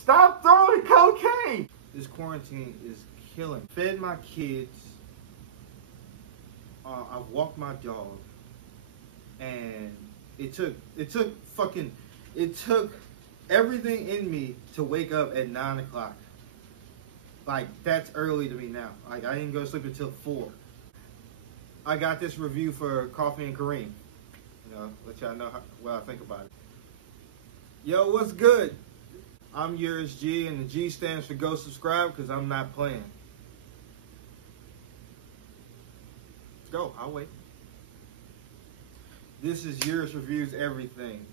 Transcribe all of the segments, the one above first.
Stop throwing cocaine! This quarantine is killing. Fed my kids. I've walked my dog. And it took everything in me to wake up at 9 o'clock. Like, that's early to me now. Like, I didn't go to sleep until 4. I got this review for Coffee and Kareem. You know, let y'all know what I think about it. Yo, what's good? I'm Euris G, and the G stands for go subscribe, because I'm not playing. Go, I'll wait. This is Euris Reviews Everything,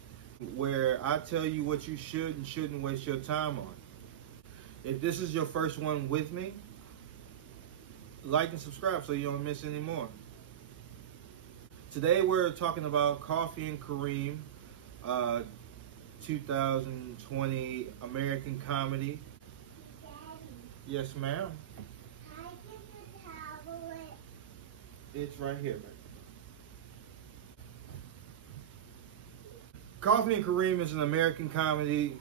where I tell you what you should and shouldn't waste your time on. If this is your first one with me, like and subscribe so you don't miss any more. Today we're talking about Coffee and Kareem, 2020 American comedy. Daddy. Yes, ma'am. Can I get the tablet? It's right here, man. Coffee and Kareem is an American comedy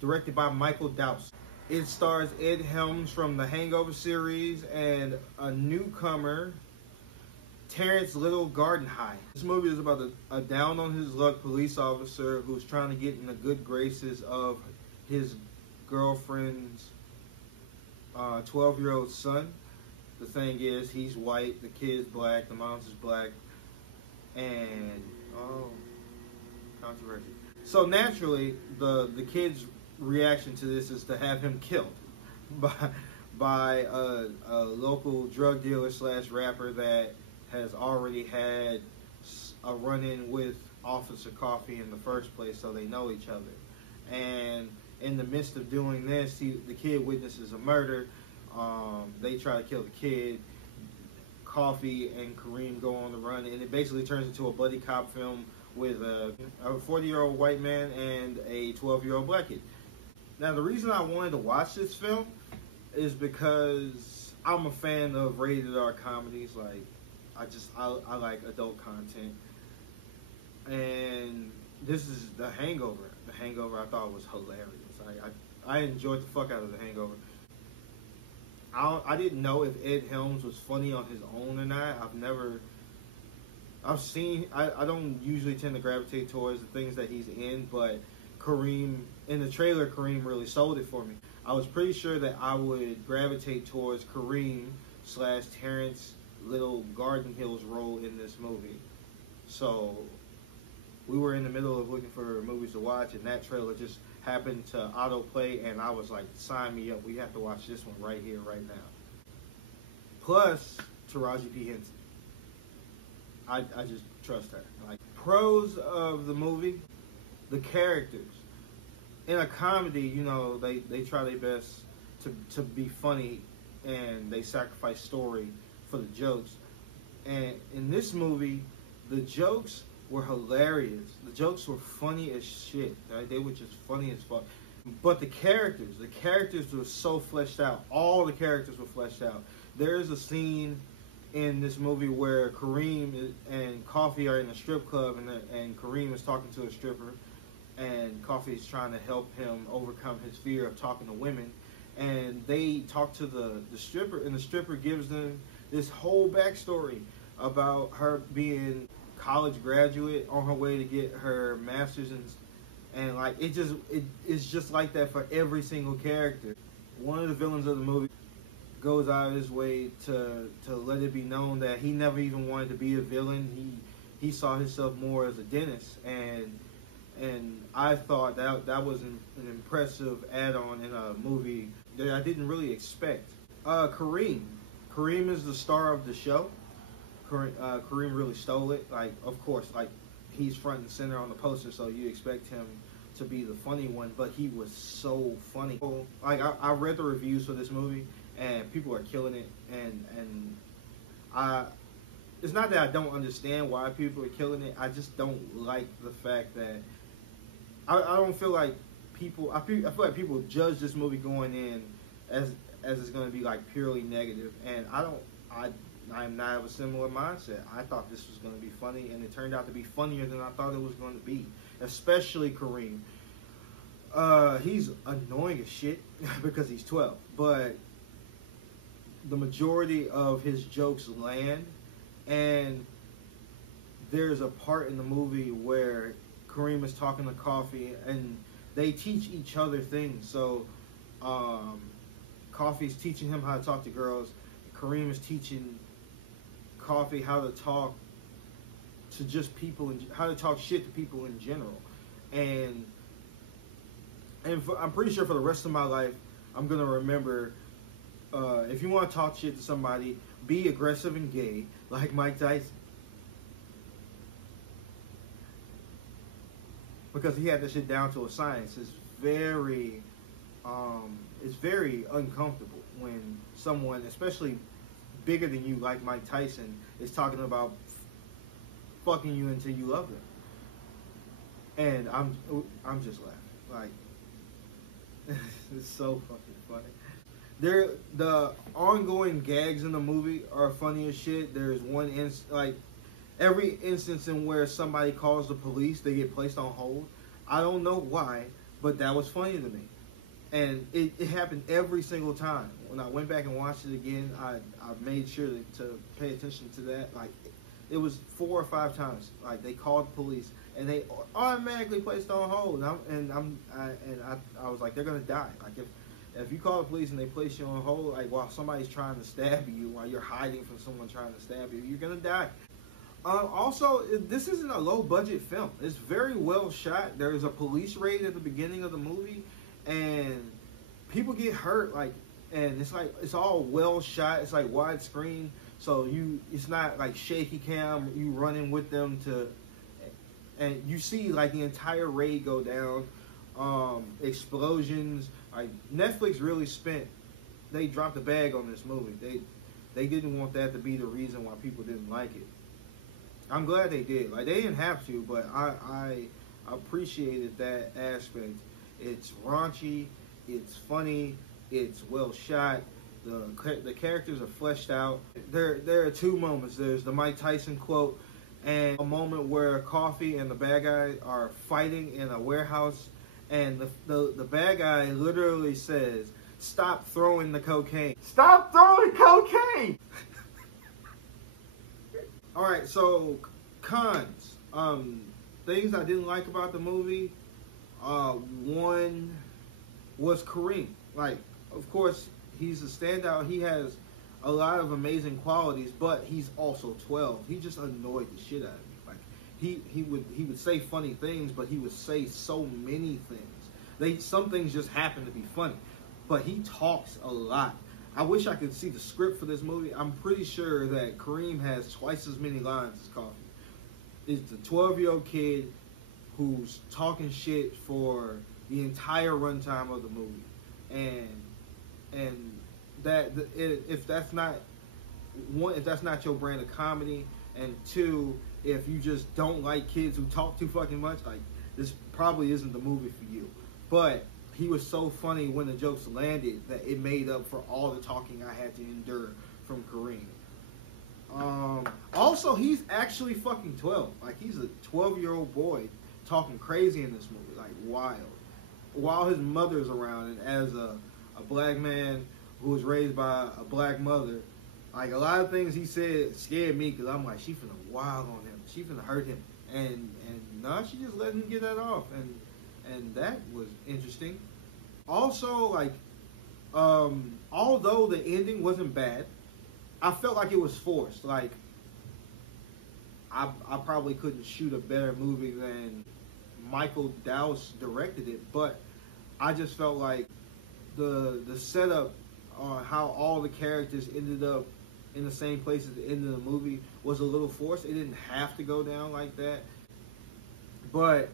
directed by Michael Dowse. It stars Ed Helms from the Hangover series and a newcomer, Terrence Little Gardenhigh. This movie is about a down-on-his-luck police officer who's trying to get in the good graces of his girlfriend's 12-year-old son. The thing is, he's white, the kid's black, the mom's is black, and, controversy. So naturally, the kid's reaction to this is to have him killed by a local drug dealer / rapper that has already had a run-in with Officer Coffee in the first place, so they know each other. And in the midst of doing this, the kid witnesses a murder. They try to kill the kid. Coffee and Kareem go on the run, and it basically turns into a buddy cop film with a 40-year-old white man and a 12-year-old black kid. Now, the reason I wanted to watch this film is because I'm a fan of rated R comedies. Like, I like adult content. And this is The Hangover. The Hangover I thought was hilarious. I enjoyed the fuck out of The Hangover. I didn't know if Ed Helms was funny on his own or not. I don't usually tend to gravitate towards the things that he's in, but Kareem, in the trailer, Kareem really sold it for me. I was pretty sure that I would gravitate towards Kareem / Terrence Little Gardenhill's role in this movie. So we were in the middle of looking for movies to watch, and that trailer just happened to autoplay, and I was like, sign me up. We have to watch this one right here, right now. Plus, Taraji P. Henson. I just trust her. Like, pros of the movie, the characters. In a comedy, you know, they try their best to be funny, and they sacrifice story for the jokes. And in this movie, the jokes were hilarious. The jokes were funny as shit. Right? They were just funny as fuck. But the characters were so fleshed out. All the characters were fleshed out. There's a scene in this movie where Kareem and Coffee are in a strip club, and Kareem is talking to a stripper, and Coffee is trying to help him overcome his fear of talking to women. And they talk to the stripper, and the stripper gives them this whole backstory about her being college graduate on her way to get her master's, and like it's just like that for every single character. One of the villains of the movie goes out of his way to let it be known that he never even wanted to be a villain. He saw himself more as a dentist, and I thought that was an impressive add-on in a movie that I didn't really expect. Kareem is the star of the show. Kareem really stole it. Like, of course, like, he's front and center on the poster, so you expect him to be the funny one, but he was so funny. Like, I read the reviews for this movie, and people are killing it, and it's not that I don't understand why people are killing it. I just don't like the fact that I don't feel like I feel like people judge this movie going in as it's going to be like purely negative, and I'm not of a similar mindset. I thought this was going to be funny, and it turned out to be funnier than I thought it was going to be, especially Kareem. He's annoying as shit because he's 12, but the majority of his jokes land, and there's a part in the movie where Kareem is talking to Coffee, and they teach each other things. So, Coffee's teaching him how to talk to girls. Kareem is teaching Coffee how to talk to just people, and how to talk shit to people in general. And I'm pretty sure for the rest of my life, I'm gonna remember. If you want to talk shit to somebody, be aggressive and gay, like Mike Tyson. Because he had that shit down to a science. It's very uncomfortable when someone, especially bigger than you, like Mike Tyson, is talking about fucking you until you love them. And I'm just laughing. Like, it's so fucking funny. The ongoing gags in the movie are funny as shit. There's one every instance in where somebody calls the police, they get placed on hold. I don't know why, but that was funny to me. And it happened every single time. When I went back and watched it again, I made sure to pay attention to that. Like, it was 4 or 5 times. Like, they called the police, and they automatically placed on hold. I was like, they're gonna die. Like, if you call the police and they place you on hold, like while somebody's trying to stab you, while you're hiding from someone trying to stab you, you're gonna die. Also, this isn't a low-budget film. It's very well shot. There's a police raid at the beginning of the movie, and people get hurt. And it's all well shot. It's like widescreen, so it's not like shaky cam. You running with them and you see like the entire raid go down. Explosions. Like, Netflix really they dropped the bag on this movie. They didn't want that to be the reason why people didn't like it. I'm glad they did. Like, they didn't have to, but I appreciated that aspect. It's raunchy, it's funny, it's well shot. The characters are fleshed out. There are 2 moments. There's the Mike Tyson quote, and a moment where Coffee and the bad guy are fighting in a warehouse, and the bad guy literally says, "Stop throwing the cocaine. Stop throwing cocaine!" Alright, so cons. Things I didn't like about the movie. One was Kareem. Like, of course, he's a standout. He has a lot of amazing qualities, but he's also 12. He just annoyed the shit out of me. Like, he would say funny things, but he would say so many things. Some things just happen to be funny, but he talks a lot. I wish I could see the script for this movie. I'm pretty sure that Kareem has twice as many lines as Coffee. It's a 12-year-old kid who's talking shit for the entire runtime of the movie, and if that's not your brand of comedy, and 2, if you just don't like kids who talk too fucking much, like, this probably isn't the movie for you. But he was so funny when the jokes landed that it made up for all the talking I had to endure from Kareem. Also, he's actually fucking 12. Like, he's a 12-year-old boy talking crazy in this movie, like wild. While his mother's around, and as a black man who was raised by a black mother, like, a lot of things he said scared me, because I'm like, she finna wild on him. She finna hurt him. And no, she just let him get that off. And that was interesting. Also, like, although the ending wasn't bad, I felt like it was forced. Like, I probably couldn't shoot a better movie than Michael Dowse directed it, but I just felt like the setup on how all the characters ended up in the same place at the end of the movie was a little forced. It didn't have to go down like that, but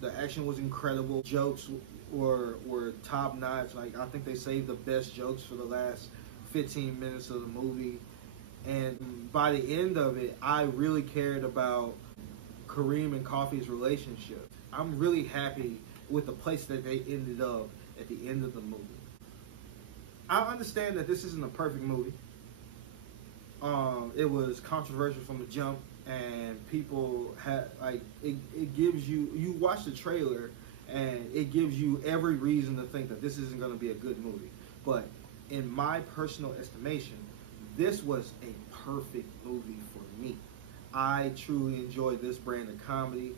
the action was incredible. Jokes were top notch. Like, I think they saved the best jokes for the last 15 minutes of the movie. And by the end of it, I really cared about Kareem and Coffee's relationship. I'm really happy with the place that they ended up at the end of the movie. I understand that this isn't a perfect movie. It was controversial from the jump, and people had, like, it gives you watch the trailer and it gives you every reason to think that this isn't going to be a good movie. But in my personal estimation, this was a perfect movie for me. I truly enjoyed this brand of comedy.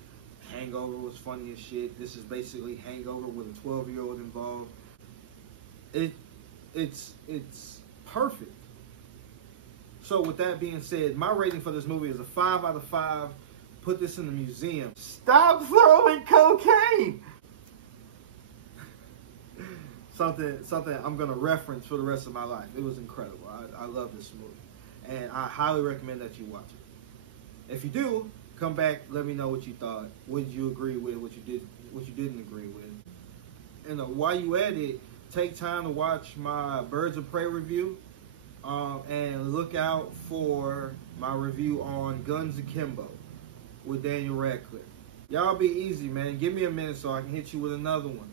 Hangover was funny as shit. This is basically Hangover with a 12-year-old involved. It's perfect. So with that being said, my rating for this movie is a 5 out of 5. Put this in the museum. Stop throwing cocaine! Something I'm going to reference for the rest of my life. It was incredible. I love this movie. And I highly recommend that you watch it. If you do, come back, let me know what you thought. What did you agree with, what you didn't agree with. And while you at it, take time to watch my Birds of Prey review. And look out for my review on Guns Akimbo with Daniel Radcliffe. Y'all be easy, man. Give me a minute so I can hit you with another one.